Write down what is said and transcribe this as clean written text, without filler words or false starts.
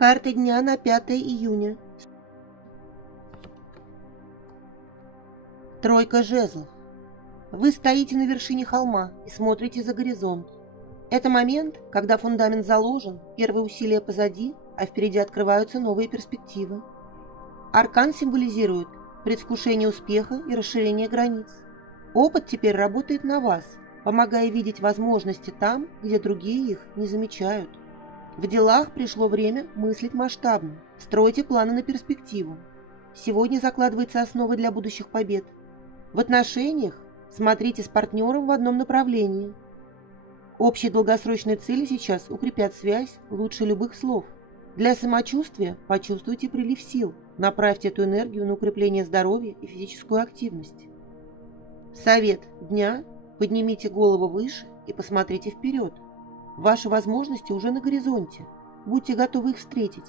Карта дня на 5 июня. Тройка жезлов. Вы стоите на вершине холма и смотрите за горизонт. Это момент, когда фундамент заложен, первые усилия позади, а впереди открываются новые перспективы. Аркан символизирует предвкушение успеха и расширение границ. Опыт теперь работает на вас, помогая видеть возможности там, где другие их не замечают. В делах пришло время мыслить масштабно. Стройте планы на перспективу. Сегодня закладывается основа для будущих побед. В отношениях смотрите с партнером в одном направлении. Общие долгосрочные цели сейчас укрепят связь лучше любых слов. Для самочувствия почувствуйте прилив сил. Направьте эту энергию на укрепление здоровья и физическую активность. Совет дня: поднимите голову выше и посмотрите вперед. Ваши возможности уже на горизонте. Будьте готовы их встретить.